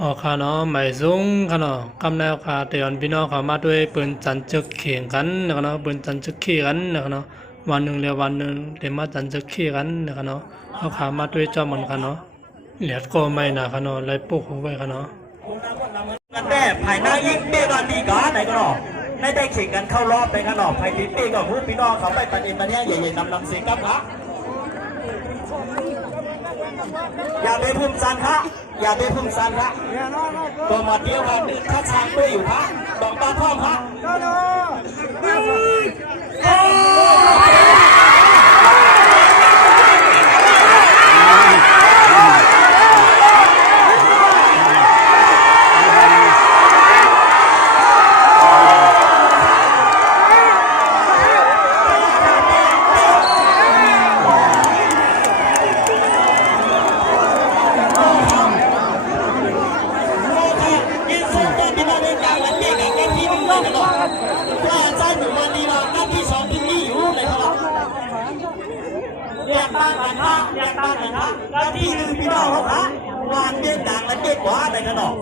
อ๋อค่ะเนาะหมายสูงค่ะเนาะกำแนวค่ะแต่อันพี่น้องเขามาด้วยปืนจันจึกเข่งกันนะครับเนาะปืนจันจึกขี่กันนะครับเนาะวันหนึ่งเรียกวันหนึ่งเดี๋ยวมาจันจึกขี่กันนะครับเนาะเขาขามาด้วยเจ้ามันค่ะเนาะเหลียดก็ไม่นะคะเนาะไล่ปลุกหัวไว้ค่ะเนาะกันแน่ภายในยิ่งเปี้ยกันดีกาไหนก็หรอไม่ได้เข่งกันเข้ารอบไปกันหรอกภายในเปี้ยกับผู้พี่น้องเขาไปประเด็นมาเนี้ยใหญ่ๆนำเสียงกับครับอย่าไปพุ่มซันฮะอย่าไปพุ่มซันฮะตัวมาเดียวกันถ้าช้างด้วยอยู่ฮะดอกตาพ่อมฮะแล้วที่ลืมพี่น้องเขาคะวานเด่นดังและเด็ดกว่าในขนม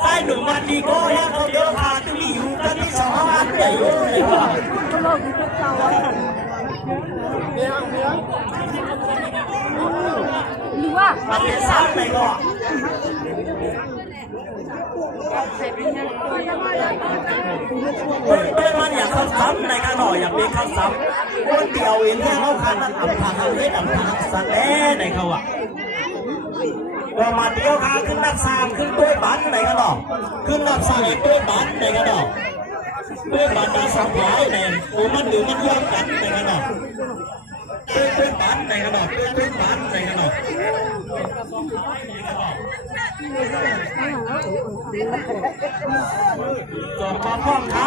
ใต้หนุ่มมันดีก็ยังเขาเยอะพาที่อยู่กันที่สองอันใหญ่เลยครับหรือว่าทำเป็นซ้ำไปก่อนเป็นมันอย่างข้าวซ้ำในขนมอย่างเป็นข้าวซ้ำคนเดียวเองที่เขาคันนั้นอ่ำทางเล่นอ่ำทางสัตว์แน่ในเขาอ่ะก็มาเดียวค่ะขึ้นนับสามขึ้นด้วยบันในขนมขึ้นนับสามอีกด้วยบันในขนมด้วยบันได้สองหลายในโอ้มันอยู่มันย่อมกันในขนมด้วยบันในขนมด้วยบันในขนมจอดมาพ่อมท้า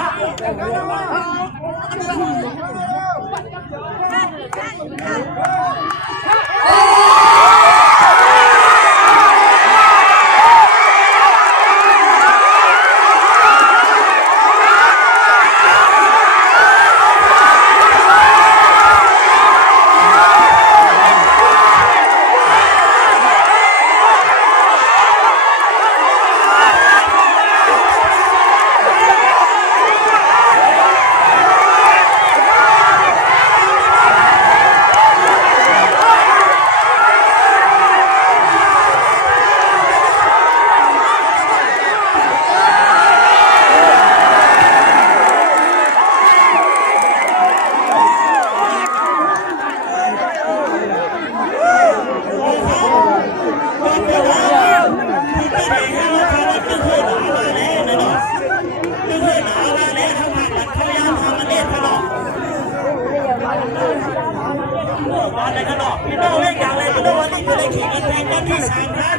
ในขนมพี่น้องเล่นอย่างไรพี่น้องวันนี้จะได้ขี่กันแทนกันที่สามนะ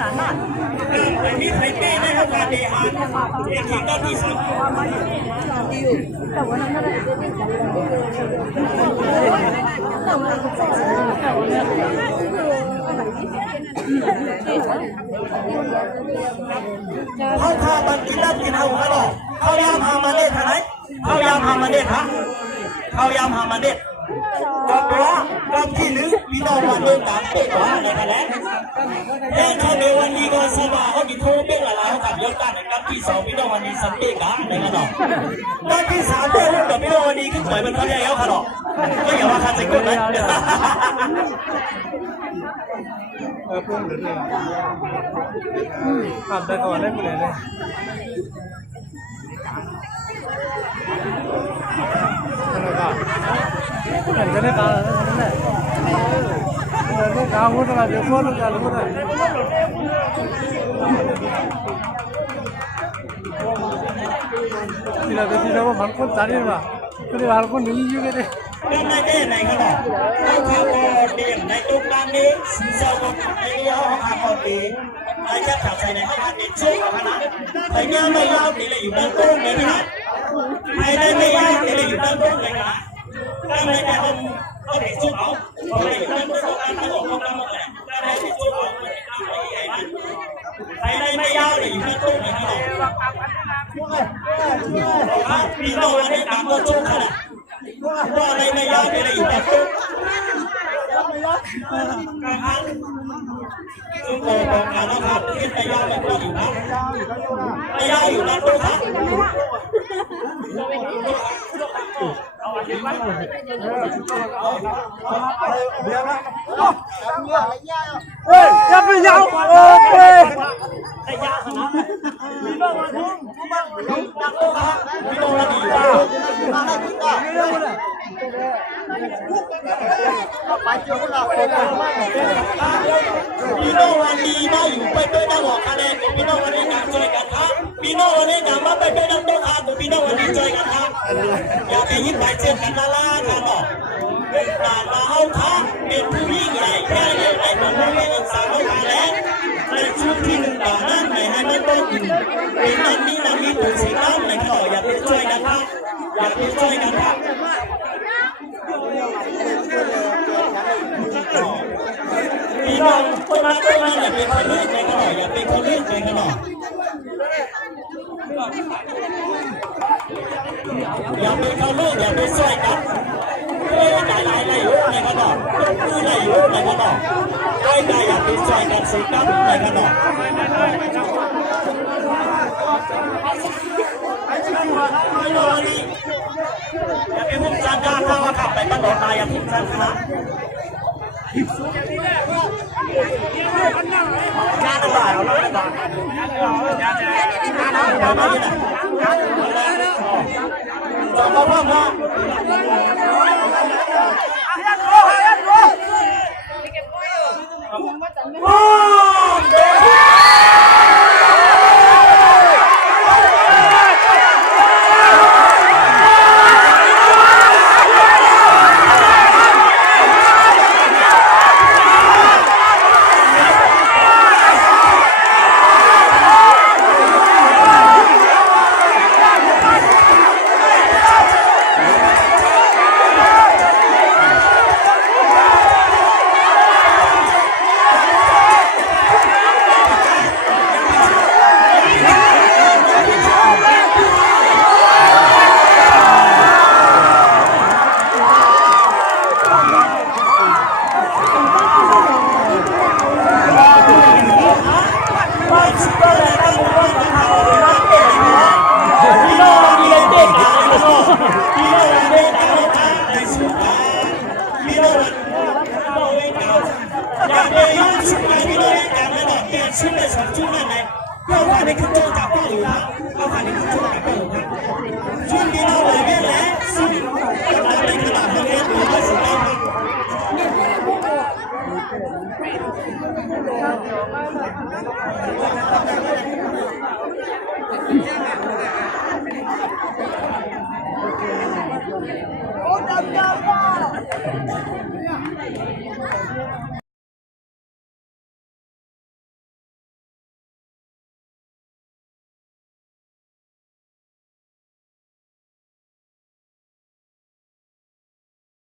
แต่ที่ไทยเป้นะครับการดีฮาร์ดขี่กันที่สามเขาข้ามันกินน้ำกินเอาขนมเขายามหามาเด็ดทางไหนเขายามหามาเด็ดฮะเขายามหามาเด็ดก็เพราะรอบที่หนึ่งพี่น้องวันเดินตามเป๊ะกว่าในคะแนนแต่เขาในวันนี้ก็สบายเขาดิโทเป๊ะละแล้วกับยศกันนะครับที่สองพี่น้องวันนี้สัมเป๊ะกันในขนมตอนที่สามเป๊ะกับพี่น้องวันนี้ขึ้นสวยเป็นเขาใหญ่แล้วขนมก็อย่าว่าคันใส่ก้นนะพุ่งเดือดเลยทำได้ก่อนได้ไปเลยจะได้การนั่นแหละจะได้การพูดอะไรเดี๋ยวพูดกันพูดอะไรที่เรามันคนจานนี่ป่ะก็ได้เราคนหนีอยู่กันเลยก็ไม่ได้ไหนขนาดเขาทำเดียมในตุ้งบ้านนี้เจ้าคนไอ้เดียวเขาทำดีไอ้เจ้าขับใส่ในเขาทำดีช่วยเขาขนาดไอ้เงี้ยไม่ยาวนี่เลยอยู่ด้านต้นเลยนะไอ้ได้ไม่ยาวนี่เลยอยู่ด้านต้นเลยนะได้ไม่ได้เขาเด็กชุบเขาเด็กอยู่ด้านต้นเขาทำออกมาหมดเลยได้เด็กชุบเขาไอ้ได้ไม่ยาวนี่อยู่ด้านต้นเลยครับพี่น้องวันนี้ตามตัวชุบขนาดว่าอะไรไม่ยาวนี่เลยอยู่ด้านต้นซึ่งโตตรงกันนะครับที่ไม่ยาวไม่ก็อยู่นะ ไม่ได้อยู่ในตู้ครับเฮ้ยอย่าไปยาวโอเค พี่โนวันดีมาอยู่ไปด้วยนะบอกคะแนนพี่โนวันนี้การช่วยกันครับพี่โนวันนี้การมาไปด้วยน้ำต้นอาพี่โนวันนี้ช่วยกันครับอย่าไปยิ้มไปเชื่อกันนะล่ะนะบอกการมาเอาท้าเป็นผู้ยิ่งใหญ่แค่ไหนในบรรดาเรื่องสาวมาแล้วในช่วงที่หนึ่งต่อนั้นไม่ให้มันต้นเป็นนั้นนี้นะมีตัวสีน้ำในขออย่าไปช่วยกันครับอย่าไปช่วยกันครับพี่น้องคนมาอย่าเป็นคนเลื่อนใจกันหน่อยอย่าเป็นคนเลื่อนใจกันหน่อยอย่าเป็นคนเลื่อนอย่าเป็นช่วยกันไหลอยู่ในกันหน่อยคือไหลอยู่ในกันหน่อยได้อย่าเป็นช่วยกันสิครับในกันหน่อยไม่รอนี่อย่าไปพุ่งจันทร์ข้าวขับไปตลอดตายอย่าพุ่งจันทร์นะยาตลาดเราเลยบ้างจอมพ่อพ่อชุดเลย2ชุดนั่นไงเพื่อว่าในคือโจจับก็อยู่ครับเอาผ่านในคือโจจับก็อยู่ครับชุดที่เราเลยเนี่ยแหละชุดเราในขนาดประเทศหรือว่าสุดยอดครับ